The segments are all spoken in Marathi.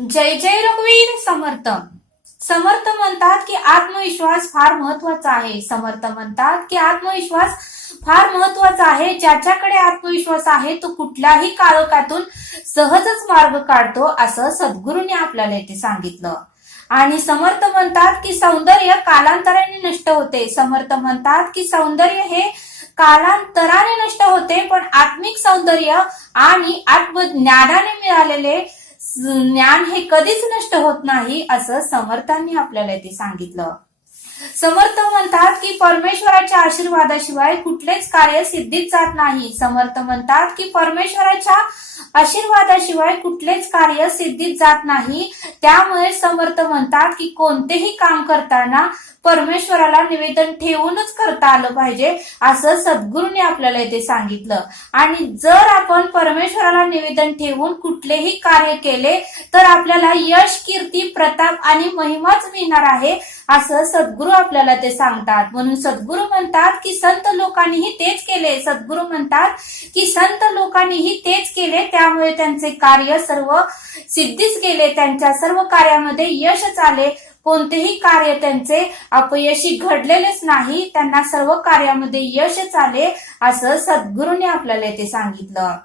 जय जय रघुवीर समर्थ. समर्थ म्हणतात की आत्मविश्वास फार महत्वाचा आहे. समर्थ म्हणतात की आत्मविश्वास फार महत्वाचा आहे. ज्याच्याकडे आत्मविश्वास आहे तो कुठल्याही काळोखातून सहजच मार्ग काढतो, असं सद्गुरूंनी आपल्याला इथे सांगितलं. आणि समर्थ म्हणतात की सौंदर्य कालांतराने नष्ट होते. समर्थ म्हणतात की सौंदर्य हे कालांतराने नष्ट होते, पण आत्मिक सौंदर्य आणि आत्मज्ञानाने मिळालेले ज्ञान हे कधीच नष्ट होत नाही, असं समर्थांनी आपल्याला इथे सांगितलं. समर्थ म्हणतात की परमेश्वराच्या आशीर्वादाशिवाय कुठलेच कार्य सिद्धीत जात नाही. समर्थ म्हणतात की परमेश्वराच्या आशीर्वादाशिवाय कुठलेच कार्य सिद्धीत जात नाही. त्यामुळे समर्थ म्हणतात की कोणतेही काम करताना परमेश्वराला निवेदन ठेवूनच करता आलं पाहिजे, असं सद्गुरूंनी आपल्याला इथे सांगितलं. आणि जर आपण परमेश्वराला निवेदन ठेवून कुठलेही कार्य केले तर आपल्याला यश, कीर्ती, प्रताप आणि महिमाच मिळणार आहे, असं सद्गुरू आपल्याला ते सांगतात. म्हणून सद्गुरू म्हणतात की संत लोकांनीही तेच केले. सद्गुरू म्हणतात की संत लोकांनीही तेच केले, त्यामुळे त्यांचे कार्य सर्व सिद्धीच गेले. त्यांच्या सर्व कार्यामध्ये यशच आले. कोणतेही कार्य त्यांचे अपयशी घडलेलेच नाही. त्यांना सर्व कार्यामध्ये यशच आले, असं सद्गुरूंनी आपल्याला इथे सांगितलं.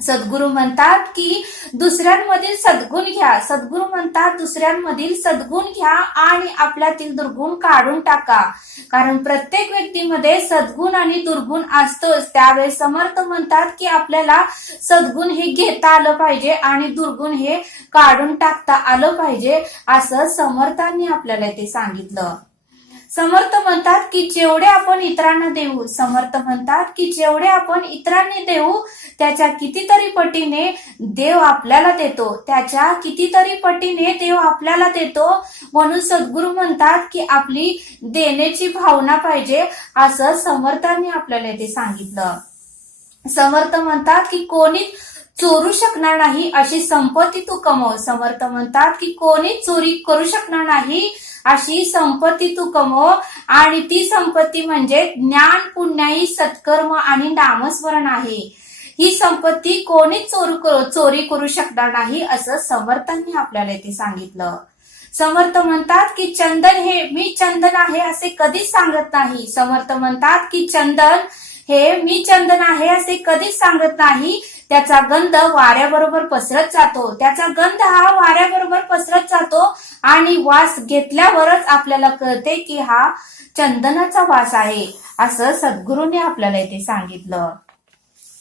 सद्गुरू म्हणतात की दुसऱ्यांमधील सद्गुण घ्या. सद्गुरू म्हणतात दुसऱ्यांमधील सद्गुण घ्या आणि आपल्यातील दुर्गुण काढून टाका. कारण प्रत्येक व्यक्तीमध्ये सद्गुण आणि दुर्गुण असतोच. त्यावेळेस समर्थ म्हणतात की आपल्याला सद्गुण हे घेता आलं पाहिजे आणि दुर्गुण हे काढून टाकता आलं पाहिजे, असं समर्थांनी आपल्याला इथे सांगितलं. समर्थ म्हणतात की जेवढे आपण इतरांना देऊ, समर्थ म्हणतात की जेवढे आपण इतरांनी देऊ त्याच्या कितीतरी पटीने देव आपल्याला देतो. त्याच्या कितीतरी पटीने देव आपल्याला देतो. म्हणून सद्गुरू म्हणतात की आपली देण्याची भावना पाहिजे, असं समर्थांनी आपल्याला इथे सांगितलं. समर्थ म्हणतात की कोणी चोरू शकणार नाही अशी संपत्ती तू कमव. समर्थ म्हणतात की कोणी चोरी करू शकणार नाही अशी संपत्ती तू कमव, आणि ती संपत्ती म्हणजे ज्ञान, पुण्याई, सत्कर्म आणि नामस्मरण आहे. ही संपत्ती कोणीच चोरी करू शकणार नाही, असं समर्थांनी आपल्याला इथे सांगितलं. समर्थ म्हणतात की चंदन हे मी चंदन आहे असे कधीच सांगत नाही. समर्थ म्हणतात की चंदन हे मी चंदन आहे असे कधीच सांगत नाही. त्याचा गंध वाऱ्याबरोबर पसरत जातो. त्याचा गंध हा वाऱ्याबरोबर पसरत जातो आणि वास घेतल्यावरच आपल्याला कळते की हा चंदनाचा वास आहे, असं सद्गुरूंनी आपल्याला इथे सांगितलं.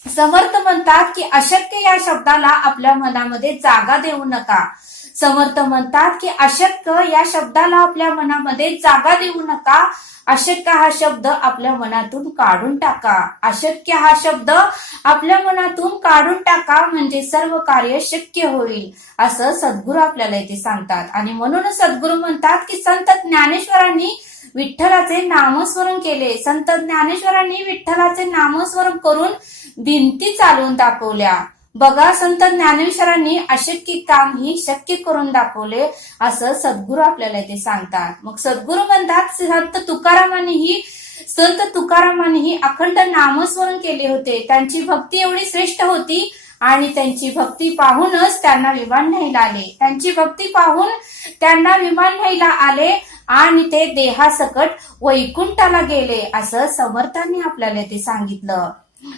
समर्थ म्हणतात की अशक्य या शब्दाला आपल्या मनामध्ये जागा देऊ नका. समर्थ म्हणतात की अशक्य या शब्दाला आपल्या मनामध्ये जागा देऊ नका. अशक्य हा शब्द आपल्या मनातून काढून टाका. अशक्य हा शब्द आपल्या मनातून काढून टाका, म्हणजे सर्व कार्य शक्य होईल, असं सद्गुरू आपल्याला इथे सांगतात. आणि म्हणूनच सद्गुरू म्हणतात की संत ज्ञानेश्वरांनी विठ्ठलाचे नामस्मरण केले. संत ज्ञानेश्वरांनी विठ्ठलाचे नामस्मरण करून भिंती चालवून दाखवल्या. बघा, संत ज्ञानेश्वरांनी अशक्य काम ही शक्य करून दाखवले, असं सद्गुरू आपल्याला इथे सांगतात. मग सद्गुरू म्हणतात संत तुकारामांनीही अखंड नामस्मरण केले होते. त्यांची भक्ती एवढी श्रेष्ठ होती आणि त्यांची भक्ती पाहूनच त्यांना विमान न्यायला आले. त्यांची भक्ती पाहून त्यांना विमान न्यायला आले आणि ते देहासकट वैकुंठाला गेले, असं समर्थांनी आपल्याला ते सांगितलं.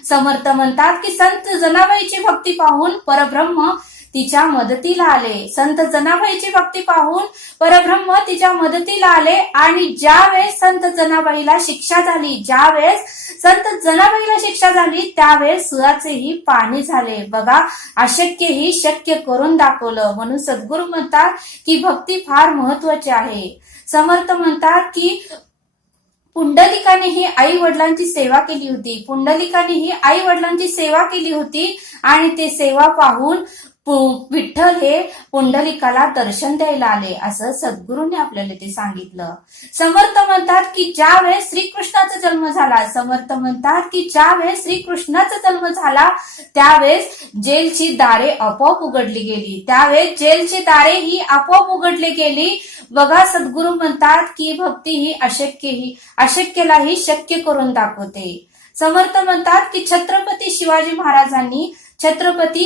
समर्थ म्हणतात की संत जनाबाईची भक्ती पाहून परब्रह्म तिच्या मदतीला आले. संत जनाबाईची भक्ती पाहून परब्रह्म तिच्या मदतीला आले. आणि ज्यावेळेस संत जनाबाईला शिक्षा झाली त्यावेळेस सुराचेही पाणी झाले. बघा, अशक्य ही शक्य करून दाखवलं. म्हणून सद्गुरू म्हणतात की भक्ती फार महत्वाची आहे. समर्थ म्हणतात की पुंडलिकानेही आई वडिलांची सेवा केली होती. पुंडलिकानेही आई वडिलांची सेवा केली होती आणि ते सेवा पाहून विठ्ठल हे पुंडलिकाला दर्शन द्यायला आले, असं सद्गुरूंनी आपल्याला ते सांगितलं. समर्थ म्हणतात की ज्यावेळेस श्रीकृष्णाचा जन्म झाला, समर्थ म्हणतात की ज्यावेळेस श्रीकृष्णाचा जन्म झाला त्यावेळेस जेलची दारे आपोआप उघडली गेली. त्यावेळेस जेलची दारे ही आपोआप उघडली गेली. बघा, सद्गुरू म्हणतात की भक्ती ही अशक्यलाही शक्य करून दाखवते. समर्थ म्हणतात की छत्रपती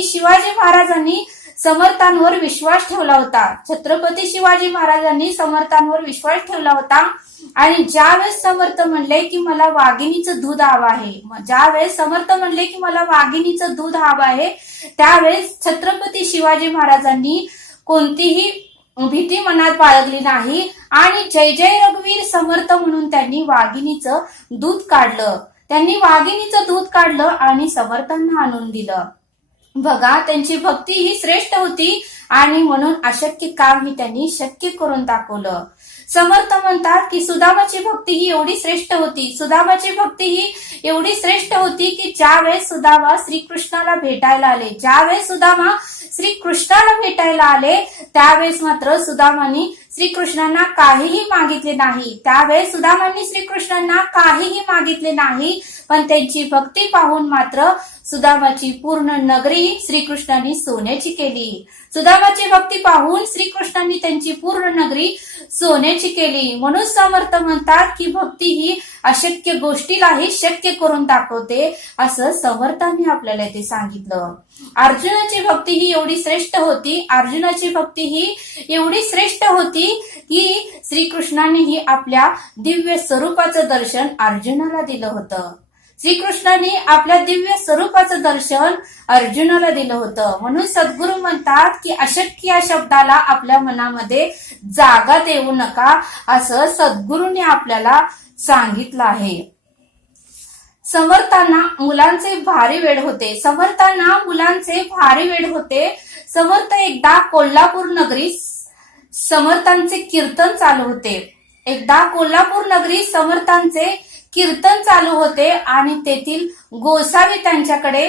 शिवाजी महाराजांनी समर्थांवर विश्वास ठेवला होता. छत्रपती शिवाजी महाराजांनी समर्थांवर विश्वास ठेवला होता. आणि ज्यावेळेस समर्थ म्हणले की मला वाघिणीचं दूध हवं आहे, ज्यावेळेस समर्थ म्हणले की मला वाघिणीचं दूध हवं आहे, त्यावेळेस छत्रपती शिवाजी महाराजांनी कोणतीही भीती मनात बाळगली नाही आणि जय जय रघुवीर समर्थ म्हणून त्यांनी वाघिणीचं दूध काढलं. त्यांनी वाघिणीचं दूध काढलं आणि समर्थांना आणून दिलं. बघा, त्यांची भक्ती ही श्रेष्ठ होती आणि म्हणून अशक्य काम ही त्यांनी शक्य करून दाखवलं. समर्थ म्हणतात की सुदामाची भक्ती ही एवढी श्रेष्ठ होती, सुदामाची भक्ती ही एवढी श्रेष्ठ होती की ज्यावेळेस सुदामा श्रीकृष्णाला भेटायला आले, ज्यावेळेस सुदामा श्रीकृष्णाला भेटायला आले, त्यावेळेस मात्र सुदामानी श्रीकृष्णांना काहीही मागितले नाही. त्यावेळेस सुदामांनी श्रीकृष्णांना काहीही मागितले नाही, पण त्यांची भक्ती पाहून मात्र सुदामाची पूर्ण नगरी श्रीकृष्णांनी सोन्याची केली. सुदामाची भक्ती पाहून श्रीकृष्णांनी त्यांची पूर्ण नगरी सोन्याची केली. म्हणून समर्थ म्हणतात की भक्ती ही अशक्य गोष्टीलाही शक्य करून दाखवते, असं समर्थांनी आपल्याला ते सांगितलं. अर्जुनाची भक्ती ही एवढी श्रेष्ठ होती, अर्जुनाची भक्ती ही एवढी श्रेष्ठ होती की श्रीकृष्णांनी ही आपल्या दिव्य स्वरूपाचं दर्शन अर्जुनाला दिलं होतं. श्रीकृष्णांनी आपल्या दिव्य स्वरूपाचं दर्शन अर्जुनाला दिलं होतं. म्हणून सद्गुरू म्हणतात की अशक्य या शब्दाला आपल्या मनामध्ये जागा देऊ नका, असं सद्गुरूंनी आपल्याला सांगितलं आहे. समर्थांना मुलांचे भारी वेड होते, समर्थांना मुलांचे भारी वेड होते. समर्थ एकदा कोल्हापूर नगरी समर्थांचे कीर्तन चालू होते. एकदा कोल्हापूर नगरी समर्थांचे कीर्तन चालू होते आणि तेथील गोसावी त्यांच्याकडे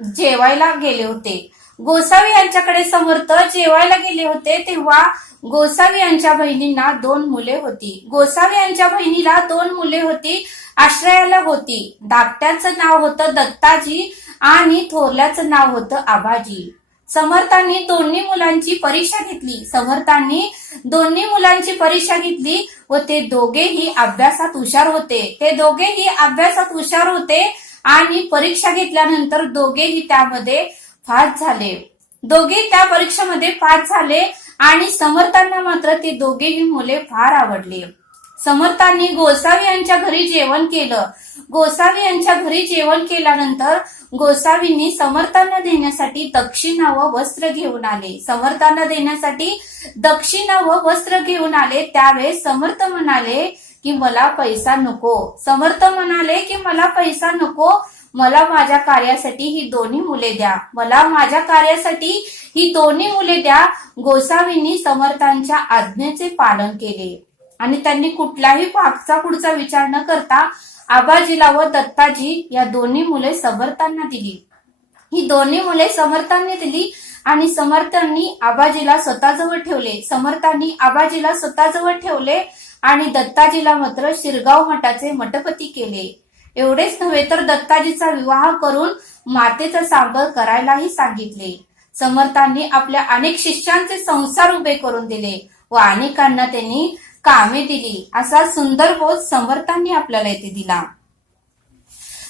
जेवायला गेले होते. गोसावी यांच्याकडे समर्थ जेवायला गेले होते तेव्हा गोसावी यांच्या बहिणींना 2 मुले होती. गोसावी यांच्या बहिणीला 2 मुले होती, आश्रयाला होती. धाकट्याचं नाव होतं दत्ताजी आणि थोरल्याचं नाव होतं आबाजी. समर्थांनी दोन्ही मुलांची परीक्षा घेतली. समर्थांनी दोन्ही मुलांची परीक्षा घेतली व ते दोघेही अभ्यासात हुशार होते. ते दोघेही अभ्यासात हुशार होते आणि परीक्षा घेतल्यानंतर दोघेही त्यामध्ये पास झाले. दोघे त्या परीक्षेमध्ये पास झाले आणि समर्थांना मात्र ते दोघेही मुले फार आवडले. समर्थांनी गोसावी यांच्या घरी जेवण केलं. गोसावी यांच्या घरी जेवण केल्यानंतर गोसावींनी समर्थांना देण्यासाठी दक्षिणा व वस्त्र घेऊन आले. समर्थांना देण्यासाठी दक्षिणा व वस्त्र घेऊन आले. त्यावेळेस समर्थ म्हणाले की मला पैसा नको. समर्थ म्हणाले की मला पैसा नको, मला माझ्या कार्यासाठी ही दोन्ही मुले द्या, मला माझ्या कार्यासाठी ही दोन्ही मुले द्या. गोसावींनी समर्थांच्या आज्ञेचे पालन केले आणि त्यांनी कुठलाही मागचा पुढचा विचार न करता आबाजीला व दत्ताजी या दोन्ही मुले समर्थांना दिली. ही दोन्ही मुले समर्थांनी दिली आणि समर्थांनी आबाजीला स्वतःजवळ ठेवले. समर्थांनी आबाजीला स्वतःजवळ ठेवले आणि दत्ताजीला मात्र शिरगाव मठाचे मठपती केले. एवढेच नव्हे तर दत्ताजीचा विवाह करून मातेचा सांभाळ करायलाही सांगितले. समर्थांनी आपल्या अनेक शिष्यांचे संसार उभे करून दिले व अनेकांना त्यांनी कामे दिली. असा सुंदर बोध समर्थांनी आपल्याला येथे दिला.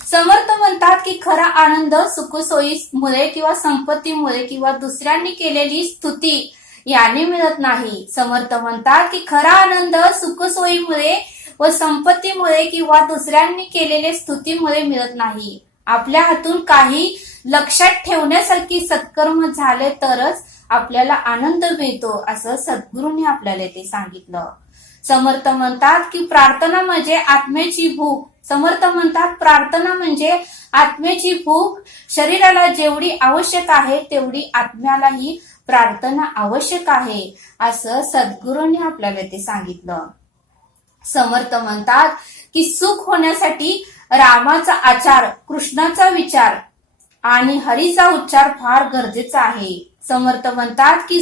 समर्थ म्हणतात की खरा आनंद सुखसोयीमुळे किंवा संपत्तीमुळे किंवा दुसऱ्यांनी केलेली स्तुती याने मिळत नाही. समर्थ म्हणतात की खरा आनंद सुखसोयीमुळे व संपत्तीमुळे किंवा दुसऱ्यांनी केलेल्या स्तुतीमुळे मिळत नाही. आपल्या हातून काही लक्षात ठेवण्यासारखी सत्कर्म झाले तरच आपल्याला आनंद मिळतो, असं सद्गुरूंनी आपल्याला ते सांगितलं. समर्थ म्हणतात की प्रार्थना म्हणजे आत्म्याची भूक. समर्थ म्हणतात प्रार्थना म्हणजे आत्म्याची भूक. शरीराला जेवढी आवश्यक आहे तेवढी आत्म्यालाही प्रार्थना आवश्यक आहे, असं सद्गुरूंनी आपल्याला ते सांगितलं. समर्थ म्हणतात की सुख होण्यासाठी रामाचा आचार, कृष्णाचा विचार आणि हरीचा उच्चार फार गरजेचा आहे. समर्थ म्हणतात की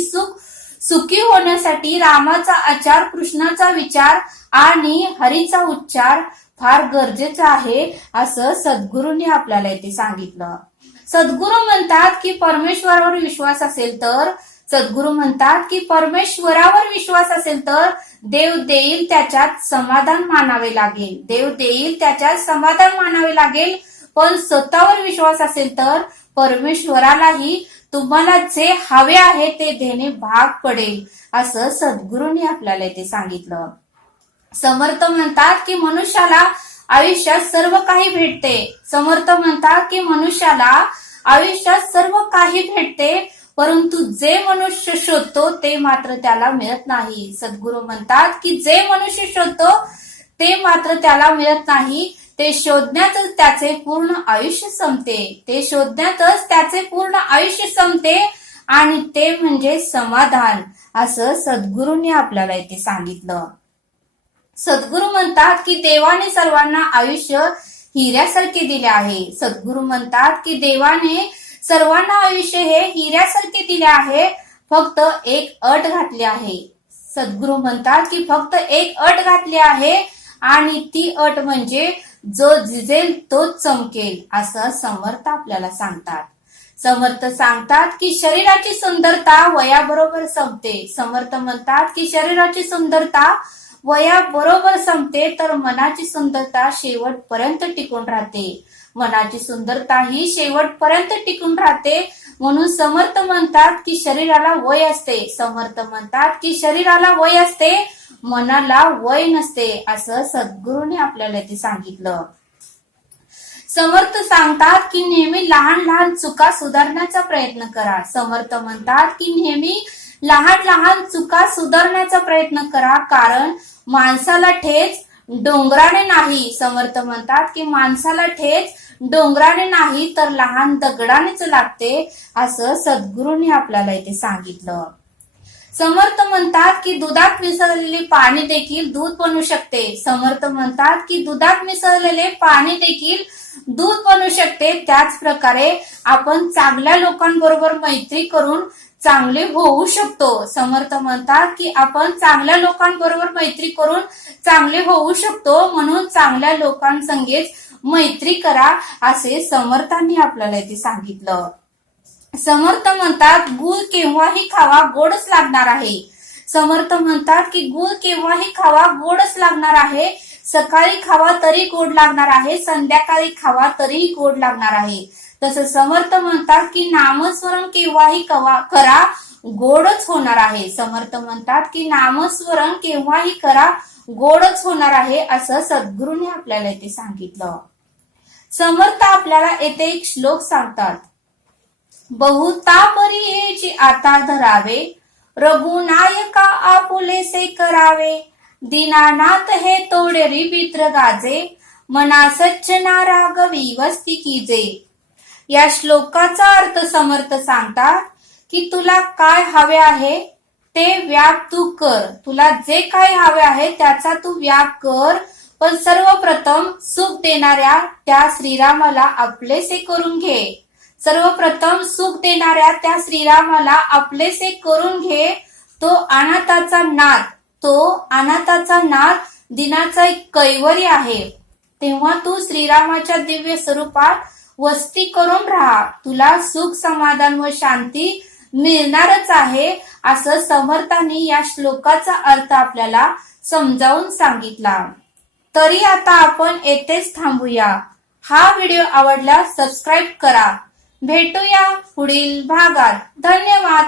सुखी होण्यासाठी रामाचा आचार, कृष्णाचा विचार आणि हरीचा उच्चार फार गरजेचा आहे, असं सद्गुरूंनी आपल्याला इथे सांगितलं. सद्गुरू म्हणतात की परमेश्वरावर विश्वास असेल तर, सद्गुरू म्हणतात की परमेश्वरावर विश्वास असेल तर देव देईल त्याच्यात समाधान मानावे लागेल. देव देईल त्याच्यात समाधान मानावे लागेल. पण स्वतःवर विश्वास असेल तर परमेश्वरालाही तुम्हाला जे हवे आहे ते देणे भाग पडेल, असं सद्गुरूंनी आपल्याला इथे सांगितलं. समर्थ म्हणतात की मनुष्याला आयुष्यात सर्व काही भेटते. समर्थ म्हणतात की मनुष्याला आयुष्यात सर्व काही भेटते, परंतु जे मनुष्य शोधतो ते मात्र त्याला मिळत नाही. सद्गुरू म्हणतात की जे मनुष्य शोधतो ते मात्र त्याला मिळत नाही. ते शोधण्यातच त्याचे पूर्ण आयुष्य संपते. ते शोधण्यातच त्याचे पूर्ण आयुष्य संपते आणि ते म्हणजे समाधान, असं सद्गुरूंनी आपल्याला इथे सांगितलं. सद्गुरू म्हणतात की देवाने सर्वांना आयुष्य हिऱ्यासारखे दिले आहे. सद्गुरू म्हणतात की देवाने सर्वांना आयुष्य हे हिऱ्यासारखे दिले आहे, फक्त एक अट घातली आहे. सद्गुरू म्हणतात की फक्त एक अट घातली आहे आणि ती अट म्हणजे जो झिजेल तोच चमकेल, असं समर्थ आपल्याला सांगतात. समर्थ सांगतात की शरीराची सुंदरता वयाबरोबर संपते. समर्थ म्हणतात की शरीराची सुंदरता वयाबरोबर संपते, तर मनाची सुंदरता शेवटपर्यंत टिकून राहते. मनाची सुंदरता ही शेवटपर्यंत टिकून राहते. म्हणून समर्थ म्हणतात की शरीराला वय असते. समर्थ म्हणतात की शरीराला वय असते, मनाला वय नसते, असं सद्गुरूंनी आपल्याला ते सांगितलं. समर्थ सांगतात की नेहमी लहान लहान चुका सुधारण्याचा प्रयत्न करा. समर्थ म्हणतात की नेहमी लहान लहान चुका सुधारण्याचा प्रयत्न करा, कारण माणसाला ठेच डोंगराने नाही. समर्थ म्हणतात की माणसाला ठेच डोंगराने नाही तर लहान दगडानेच लागते, असं सद्गुरूंनी आपल्याला इथे सांगितलं. समर्थ म्हणतात की दुधात मिसळलेले पाणी देखील दूध बनू शकते. समर्थ म्हणतात की दुधात मिसळलेले पाणी देखील दूध बनू शकते. त्याच प्रकारे आपण चांगल्या लोकांबरोबर मैत्री करून चांगले होऊ शकतो. समर्थ म्हणतात की आपण चांगल्या लोकांबरोबर मैत्री करून चांगले होऊ शकतो, म्हणून चांगल्या लोकांसंगेच मैत्री करा, असे समर्थांनी आपल्याला इथे सांगितलं. समर्थ म्हणतात गुळ केव्हाही खावा गोडच लागणार आहे. समर्थ म्हणतात की गुळ केव्हाही खावा गोडच लागणार आहे. सकाळी खावा तरी गोड लागणार आहे, संध्याकाळी खावा तरीही गोड लागणार आहे. तसं समर्थ म्हणतात की नामस्मरण केव्हाही करा गोडच होणार आहे. समर्थ म्हणतात की नामस्मरण केव्हाही करा गोडच होणार आहे, असं सद्गुरूंनी आपल्याला इथे सांगितलं. समर्थ आपल्याला येथे एक श्लोक सांगतात. बहुतापरी हे जी आता धरावे, रघुनायका आपुलेसे करावे, दीनानाथ हे तोडेरी पित्र गाजे, मना सज्जना रागवी वस्ती कीजे. या श्लोकाचा अर्थ समर्थ सांगतात की तुला काय हवे आहे ते व्याप तू कर. तुला जे काय हवे आहे त्याचा तू व्याप कर, पण सर्वप्रथम सुख देणाऱ्या त्या श्रीरामाला आपलेसे करून घे. सर्वप्रथम सुख देणाऱ्या त्या श्रीरामाला आपलेसे करून घे. तो अनाथाचा नाथ दिनाचा एक कैवरी आहे. तेव्हा तू श्रीरामाच्या दिव्य स्वरूपात वस्ती करून राहा. तुला सुख समाधान व शांती मिळणारच आहे, असं समर्थांनी या श्लोकाचा अर्थ आपल्याला समजावून सांगितला. तरी आता आपण येथेच थांबूया. हा व्हिडिओ आवडल्यास सबस्क्राईब करा. भेटूया पुढील भागात. धन्यवाद.